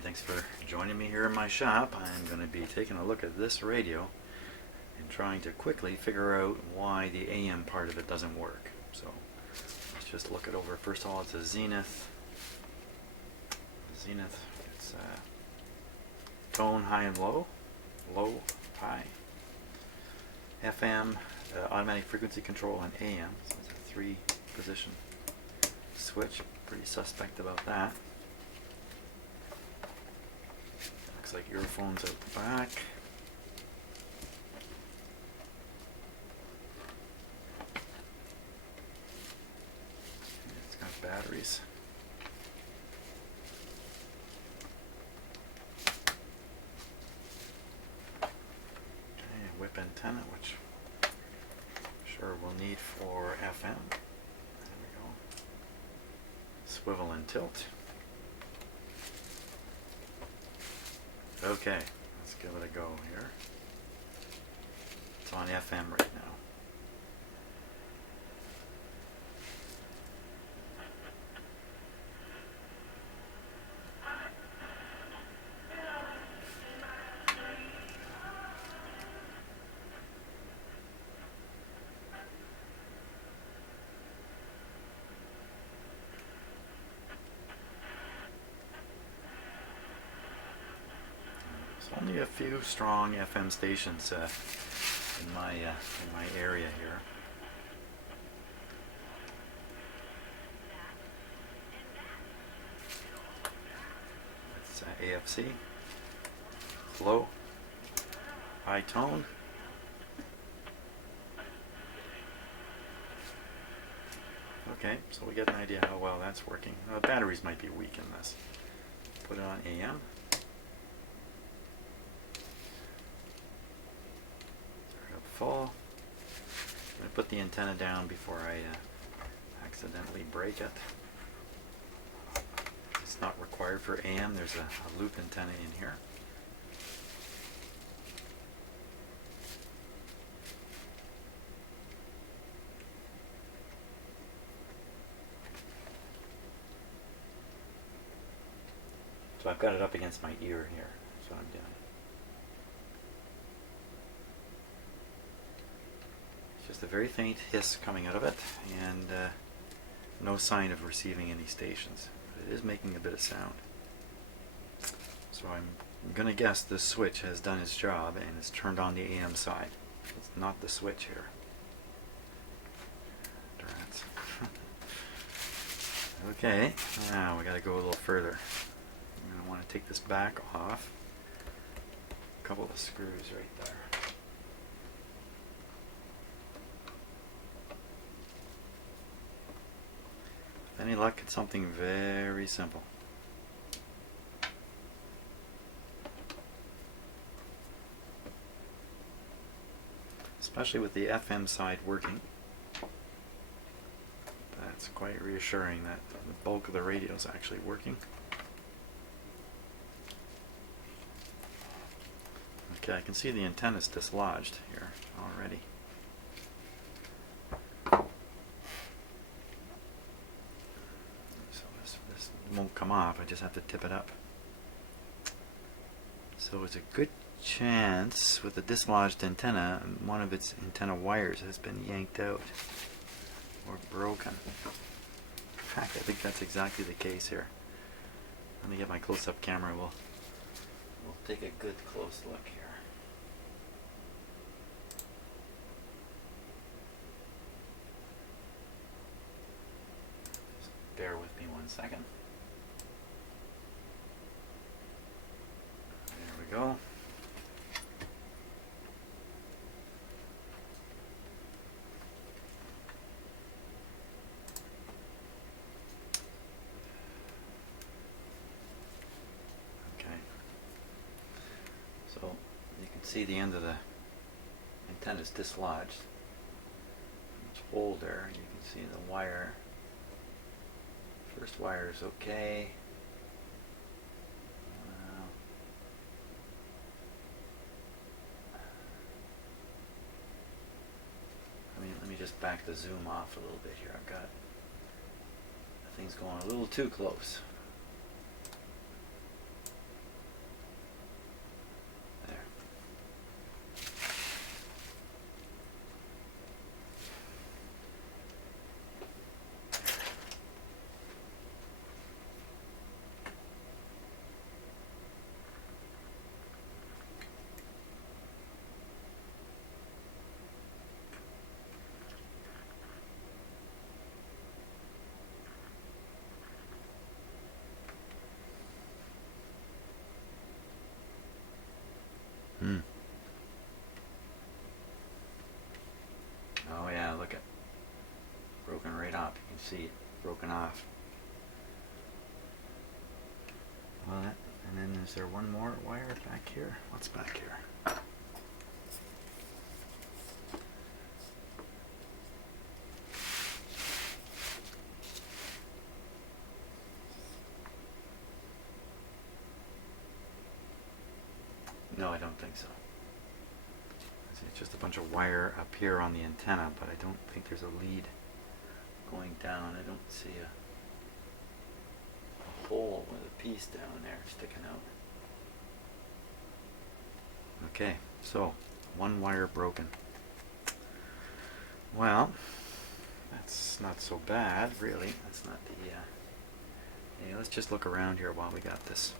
Alright, thanks for joining me here in my shop. I'm going to be taking a look at this radio and trying to quickly figure out why the AM part of it doesn't work. So let's just look it over. First of all, it's a Zenith. It's tone high and low, high. FM, automatic frequency control, and AM. So it's a 3-position switch. Pretty suspect about that. Looks like earphones out the back. It's got batteries. Okay, whip antenna, which I'm sure we'll need for FM. There we go. Swivel and tilt. Okay, let's give it a go here. It's on FM right now. There's only a few strong FM stations in my area here. It's AFC, low, high tone. Okay, so we get an idea how well that's working. The batteries might be weak in this. Put it on AM. Full. I'm going to put the antenna down before I accidentally break it. It's not required for AM. There's a loop antenna in here. So I've got it up against my ear here. That's what I'm doing. Just a very faint hiss coming out of it, and no sign of receiving any stations. But it is making a bit of sound. So I'm going to guess this switch has done its job and it's turned on the AM side. It's not the switch here. Rats. Okay, now we got to go a little further. I'm going to want to take this back off. A couple of screws right there. Any luck, it's something very simple. Especially with the FM side working. That's quite reassuring that the bulk of the radio is actually working. Okay, I can see the antenna's dislodged here already. Won't come off, I just have to tip it up. So it's a good chance with the dislodged antenna, one of its antenna wires has been yanked out or broken. In fact, I think that's exactly the case here. Let me get my close-up camera. We'll take a good close look here. Just bear with me 1 second. Go. Okay. So you can see the end of the antenna is dislodged. It's older. You can see the wire. First wire is okay. Let me just back the zoom off a little bit here. I've got things going a little too close. see it broken off. Well, that, and then is there one more wire back here? What's back here? No, I don't think so. It's just a bunch of wire up here on the antenna, but I don't think there's a lead going down. I don't see a hole with a piece down there sticking out. Okay, so one wire broken. Well, that's not so bad, really. That's not the. Hey, let's just look around here while we got this.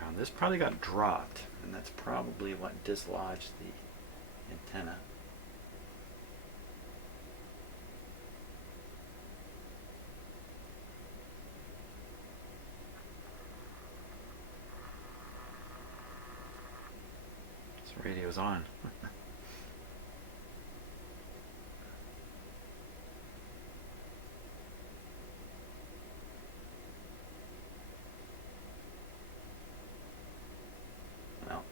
Around this probably got dropped, and that's probably what dislodged the antenna. This radio's on. Well,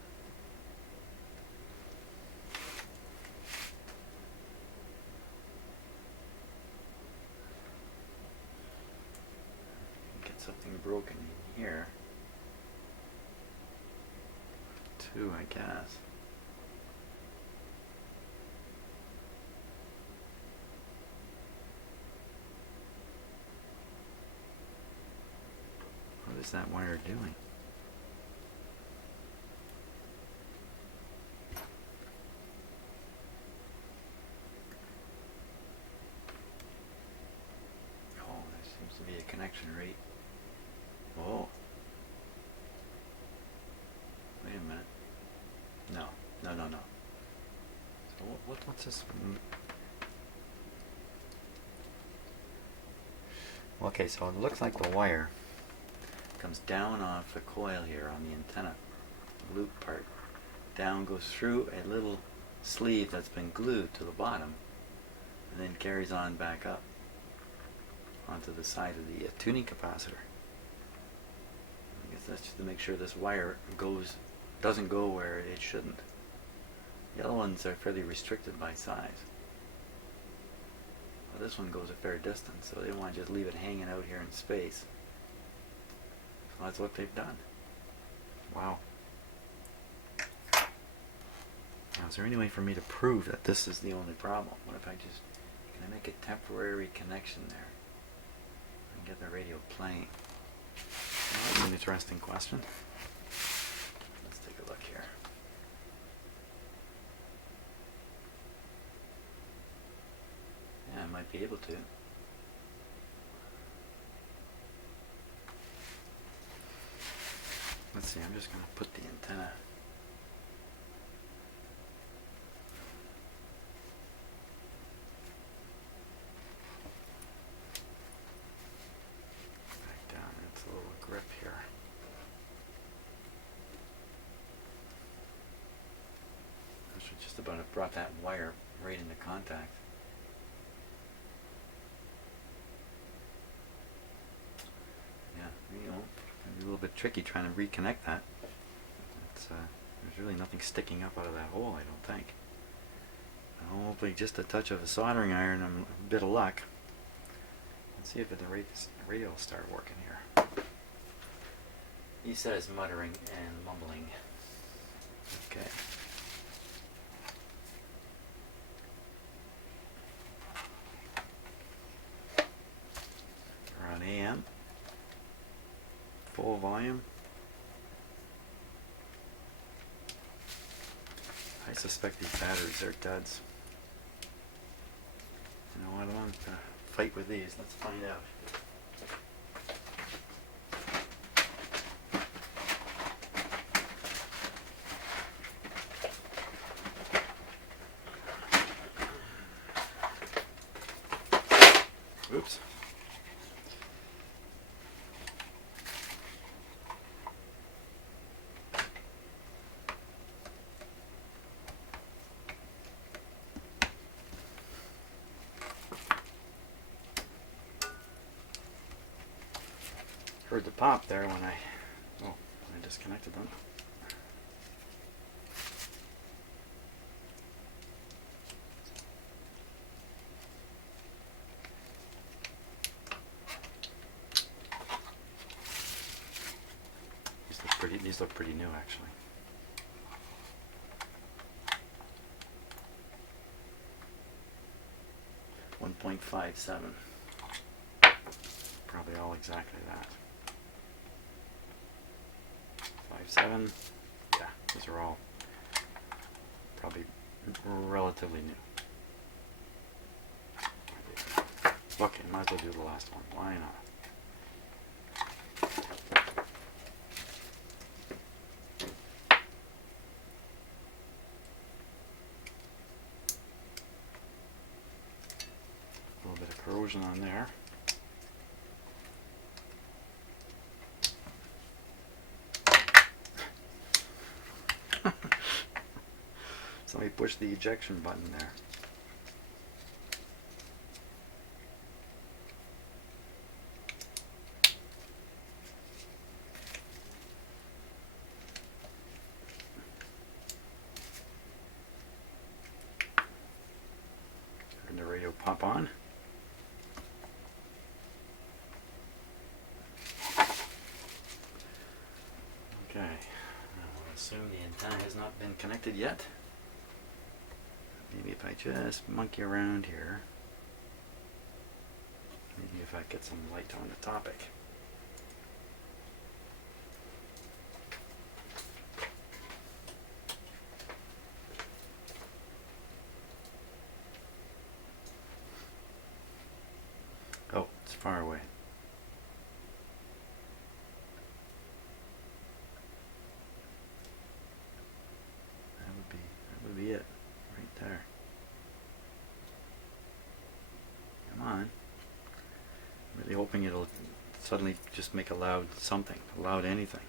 get something broken in here. Two, I guess. What is that wire doing? Oh, there seems to be a connection rate. Oh. Wait a minute. No. So what's this? Okay, so it looks like the wire comes down off the coil here on the antenna loop part. Down goes through a little sleeve that's been glued to the bottom, and then carries on back up onto the side of the tuning capacitor. I guess that's just to make sure this wire doesn't go where it shouldn't. The other ones are fairly restricted by size. Well, this one goes a fair distance, so they don't want to just leave it hanging out here in space. So that's what they've done. Wow. Now, is there any way for me to prove that this is the only problem? What if I just, can I make a temporary connection there and get the radio playing? Well, that's an interesting question. Let's take a look here. Yeah, I might be able to. Let's see, I'm just going to put the antenna back down. It's a little grip here. I should just about have brought that wire right into contact. Yeah, you know, a little bit tricky trying to reconnect that. It's, there's really nothing sticking up out of that hole, I don't think. Hopefully just a touch of a soldering iron and a bit of luck. Let's see if the radio will start working here. He says muttering and mumbling. Okay. We're on AM. Full volume. I suspect these batteries are duds. You know what, I'm going to fight with these. Let's find out. Oops. Heard the pop there when I disconnected them. These look pretty new, actually. .57. Probably all exactly that. 57. Yeah, these are all probably relatively new. Okay, might as well do the last one. Why not? A little bit of corrosion on there. Somebody pushed the ejection button there. Turn the radio pop on. Okay, I'll assume the antenna has not been connected yet. Maybe if I just monkey around here, maybe if I get some light on the topic. Oh, it's far away. That would be it, right there. Come on. I'm really hoping it'll suddenly just make a loud something, a loud anything.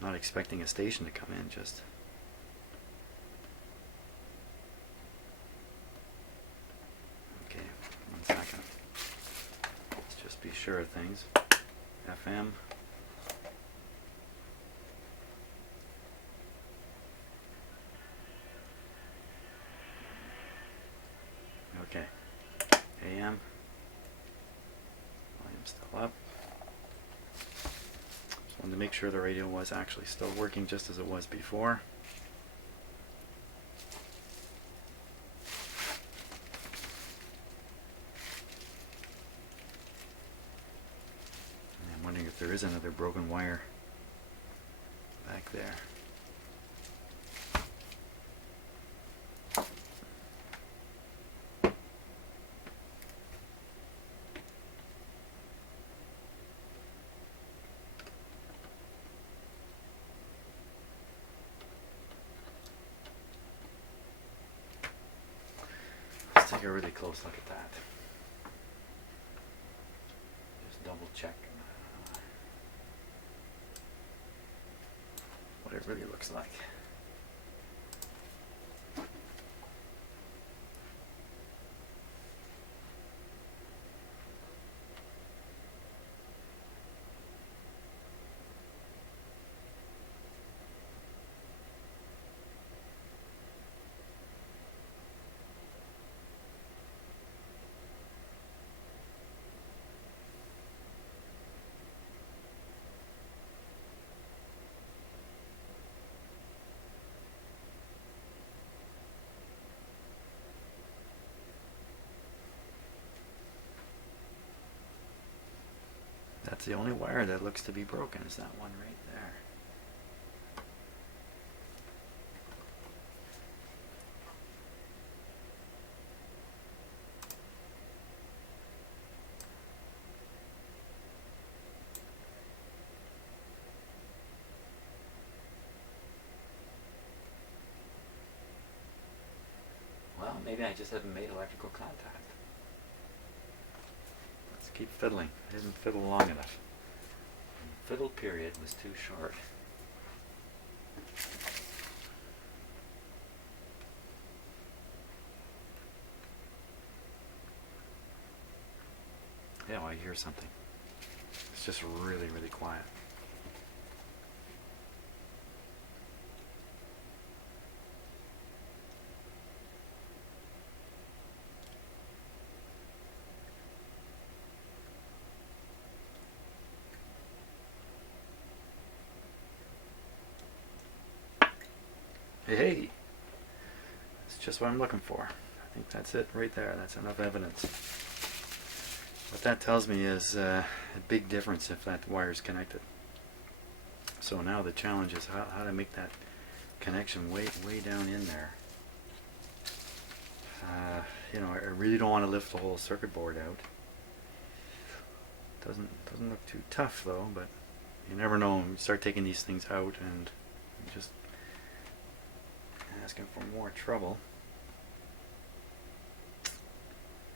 Not expecting a station to come in, just. Okay, 1 second. Let's just be sure of things. FM. Okay. AM. Volume's still up. Just wanted to make sure the radio was actually still working just as it was before. And I'm wondering if there is another broken wire back there. Let's take a really close look at that. Just double check what it really looks like. That's the only wire that looks to be broken, is that one right there. Well, maybe I just haven't made electrical contact. Let's keep fiddling. I didn't fiddle long enough. The fiddle period was too short. Yeah, well, I hear something. Let's just really, really quiet. Hey, that's just what I'm looking for. I think that's it right there. That's enough evidence. What that tells me is a big difference if that wire is connected. So now the challenge is how to make that connection way down in there. You know, I really don't want to lift the whole circuit board out. Doesn't look too tough though, but you never know. You start taking these things out and just asking for more trouble.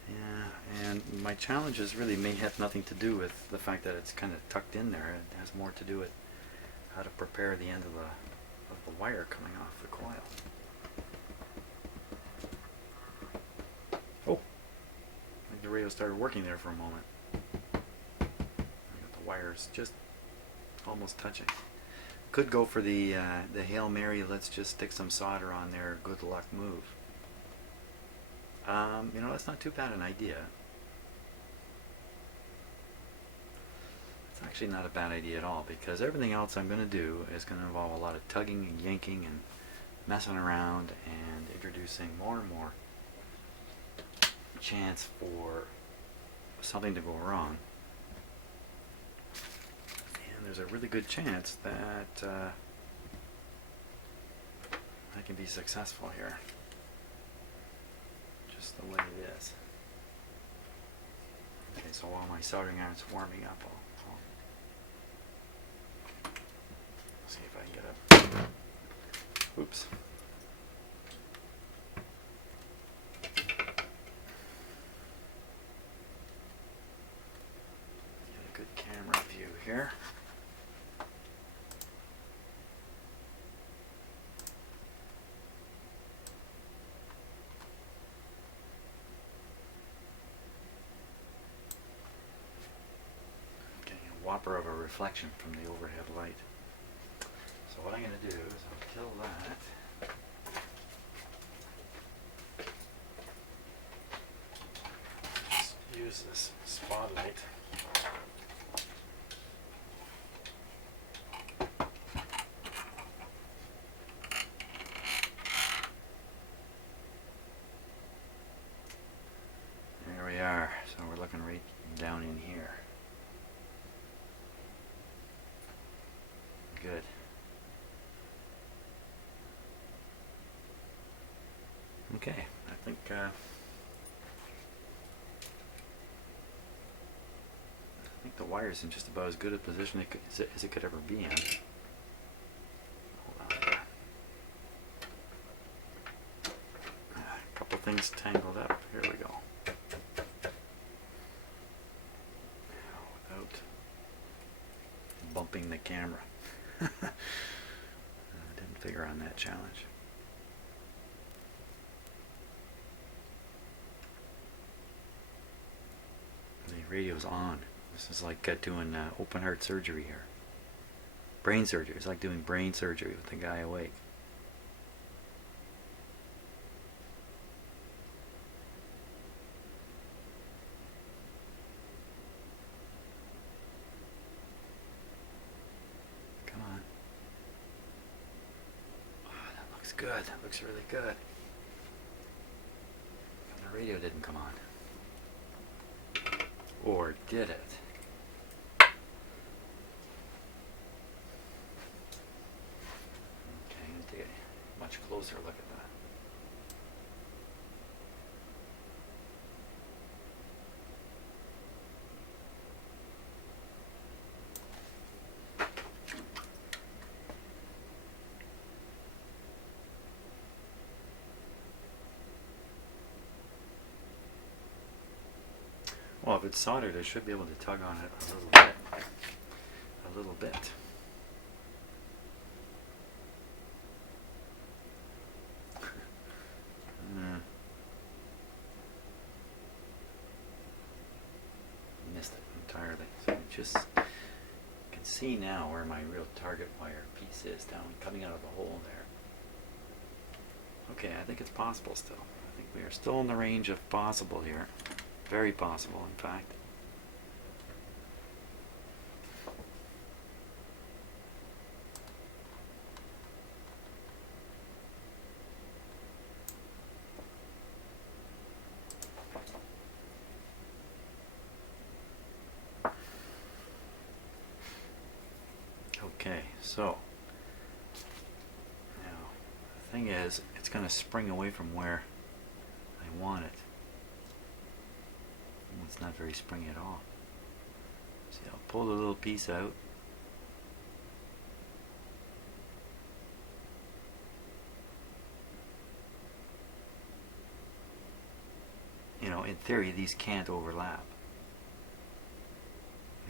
Yeah, and my challenges really may have nothing to do with the fact that it's kind of tucked in there. It has more to do with how to prepare the end of the wire coming off the coil. Oh, I think the radio started working there for a moment. The wires just almost touching. Could go for the Hail Mary, let's just stick some solder on there, good luck move. You know, that's not too bad an idea. It's actually not a bad idea at all, because everything else I'm going to do is going to involve a lot of tugging and yanking and messing around and introducing more and more chance for something to go wrong. And there's a really good chance that I can be successful here. Just the way it is. Okay, so while my soldering iron's warming up, I'll see if I can get a... Oops. Get a good camera view here. Whopper of a reflection from the overhead light. So what I'm going to do is I'll kill that. Just use this spotlight. There we are. So we're looking right down in here. Good. Okay, I think the wire's in just about as good a position as it could ever be in. Hold on there. A couple things tangled up. Here we go. Without bumping the camera. I didn't figure on that challenge. The radio's on. This is like doing open heart surgery here. Brain surgery. It's like doing brain surgery with the guy awake. Good. That looks really good. And the radio didn't come on. Or did it? Okay, I'm going to take a much closer look at that. Well, if it's soldered, I should be able to tug on it a little bit. A little bit. Missed it entirely. So just see now where my real target wire piece is down coming out of the hole there. Okay, I think it's possible still. I think we are still in the range of possible here. Very possible, in fact. Okay, so now the thing is, it's going to spring away from where I want it. It's not very springy at all. See, I'll pull the little piece out. You know, in theory, these can't overlap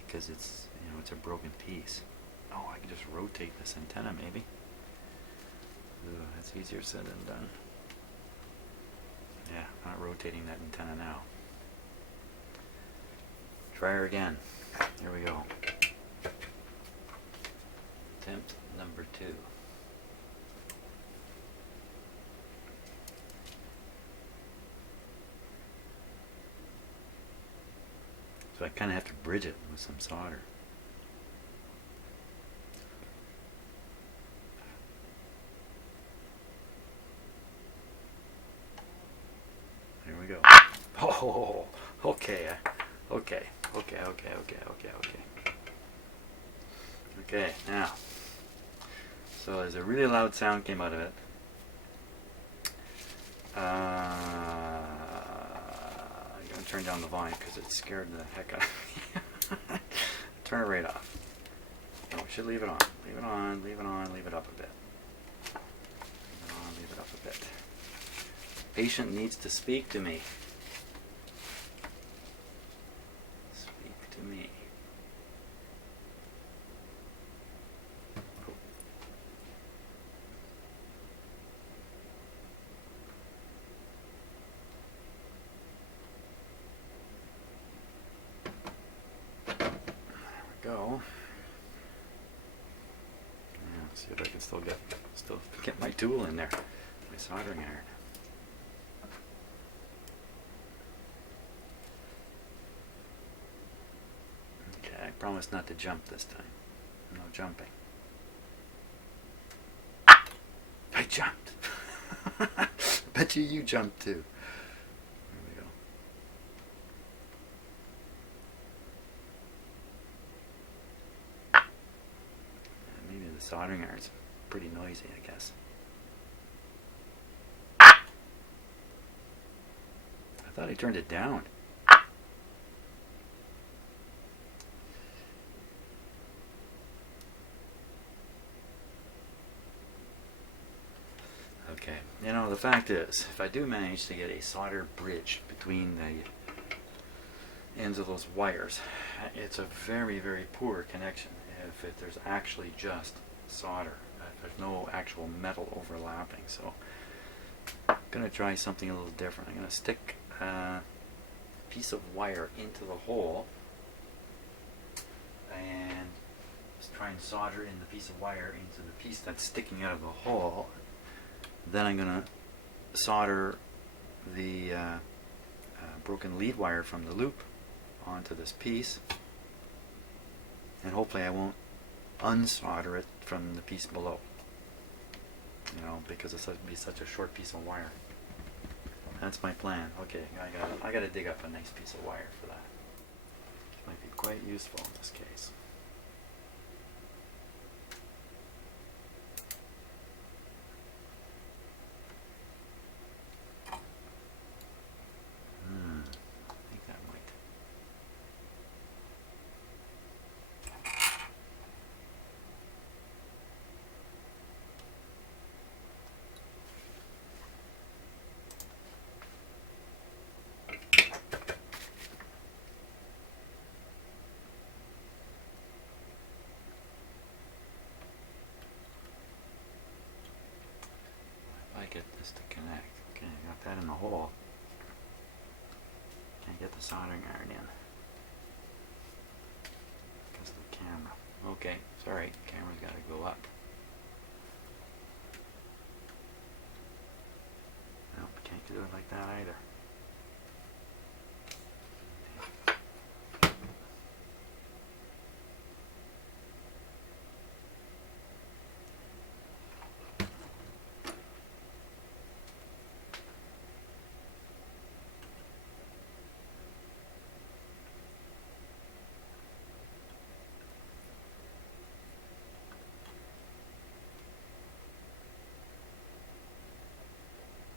because it's, you know, it's a broken piece. Oh, I can just rotate this antenna maybe. Ooh, that's easier said than done. Yeah, not rotating that antenna now. Try her again. Here we go. Attempt number 2. So I kind of have to bridge it with some solder. There we go. Oh, okay. Okay. Okay, now. So there's a really loud sound came out of it. I'm going to turn down the volume because it scared the heck out of me. Turn it right off. No, we should leave it on. Leave it on, leave it on, leave it up a bit. Leave it on, leave it up a bit. Patient needs to speak to me. Speak to me. Go. Yeah, let's see if I can still get my tool in there, my soldering iron. Okay, I promise not to jump this time. No jumping. I jumped. Bet you jumped too. Soldering iron's pretty noisy, I guess. I thought I turned it down. Okay, you know, the fact is, if I do manage to get a solder bridge between the ends of those wires, it's a very, very poor connection if there's actually just solder. There's no actual metal overlapping, so I'm going to try something a little different. I'm going to stick a piece of wire into the hole and just try and solder in the piece of wire into the piece that's sticking out of the hole. Then I'm going to solder the broken lead wire from the loop onto this piece, and hopefully I won't unsolder it from the piece below, you know, because it's be such a short piece of wire. That's my plan. Okay, I gotta dig up a nice piece of wire for that. Might be quite useful in this case. I think that might. Get this to connect. Okay, I got that in the hole. Can't get the soldering iron in because of the camera. Okay, it's alright. Camera's got to go up. No, can't do it like that either.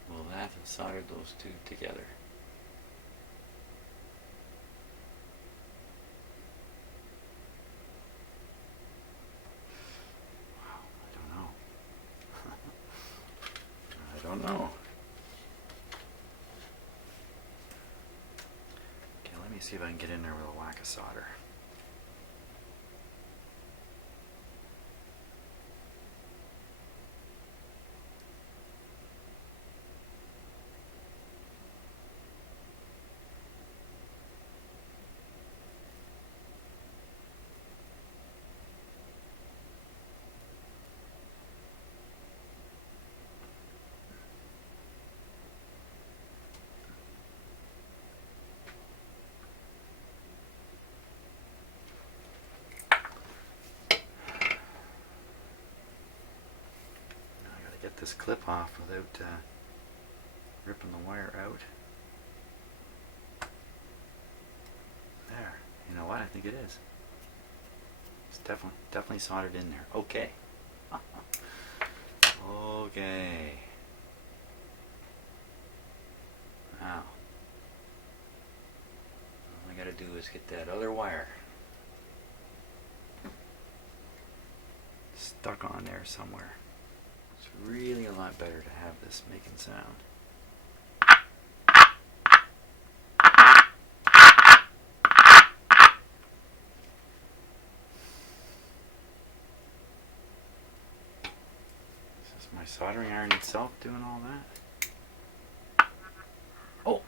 Well, that has soldered those two together. I don't know. Okay, let me see if I can get in there with a whack of solder. Get this clip off without ripping the wire out. There. You know what? I think it is. It's definitely soldered in there. Okay. Okay. Now, all I gotta do is get that other wire stuck on there somewhere. It's really a lot better to have this making sound. Is this my soldering iron itself doing all that? Oh!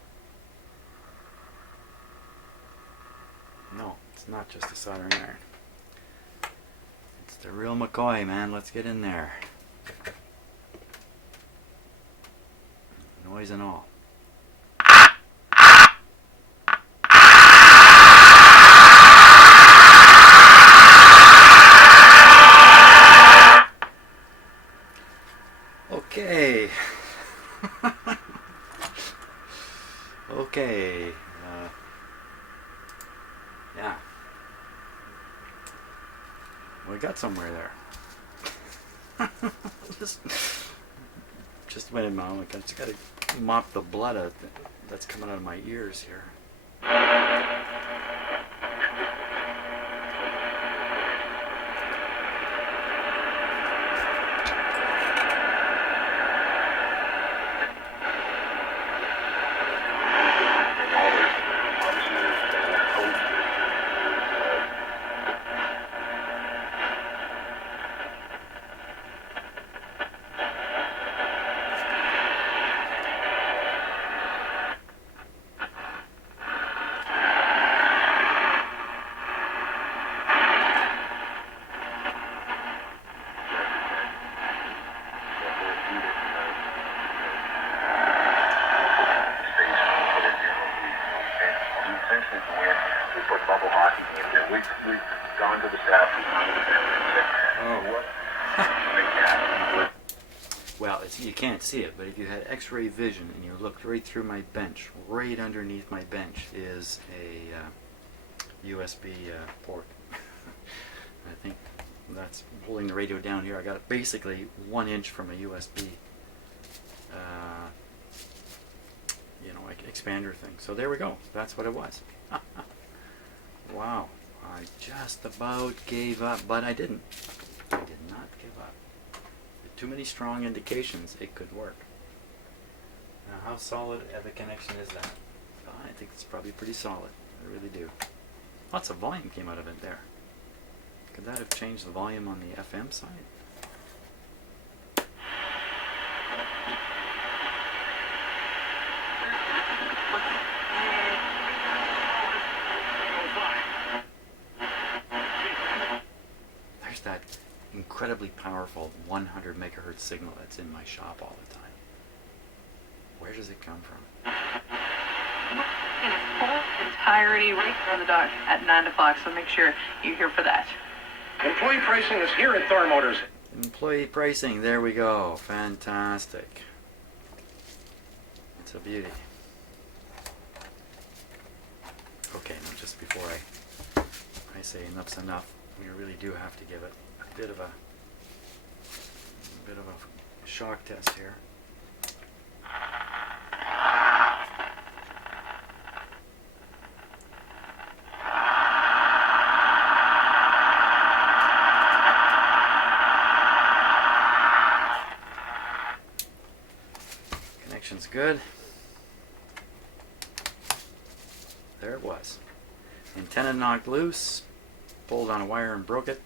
No, it's not just a soldering iron. It's the real McCoy, man. Let's get in there. Noise and all. Okay. Okay. Yeah. We got somewhere there. Just wait a moment. I just gotta mop the blood out that's coming out of my ears here. We've gone to the tap. Well, you can't see it, but if you had X-ray vision and you looked right through my bench, right underneath my bench is a USB port. I think that's holding the radio down here. I got it basically 1 inch from a USB, expander thing. So there we go. That's what it was. Wow. I just about gave up, but I didn't. I did not give up. With too many strong indications it could work. Now, how solid of a connection is that? I think it's probably pretty solid. I really do. Lots of volume came out of it there. Could that have changed the volume on the FM side? that incredibly powerful 100 megahertz signal that's in my shop all the time. Where does it come from? In its full entirety right here on the dot at 9 o'clock, so make sure you're here for that. Employee pricing is here at Thor Motors. Employee pricing, there we go. Fantastic. It's a beauty. Okay, now just before I say enough's enough, we really do have to give it a bit of a shock test here. Connection's good. There it was. Antenna knocked loose, pulled on a wire and broke it.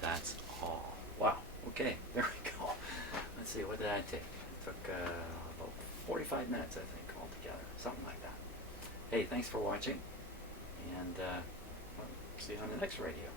That's all. Wow. Okay, there we go. Let's see, what did I take? It took about 45 minutes, I think, altogether. Something like that. Hey, thanks for watching. And see you on the next radio.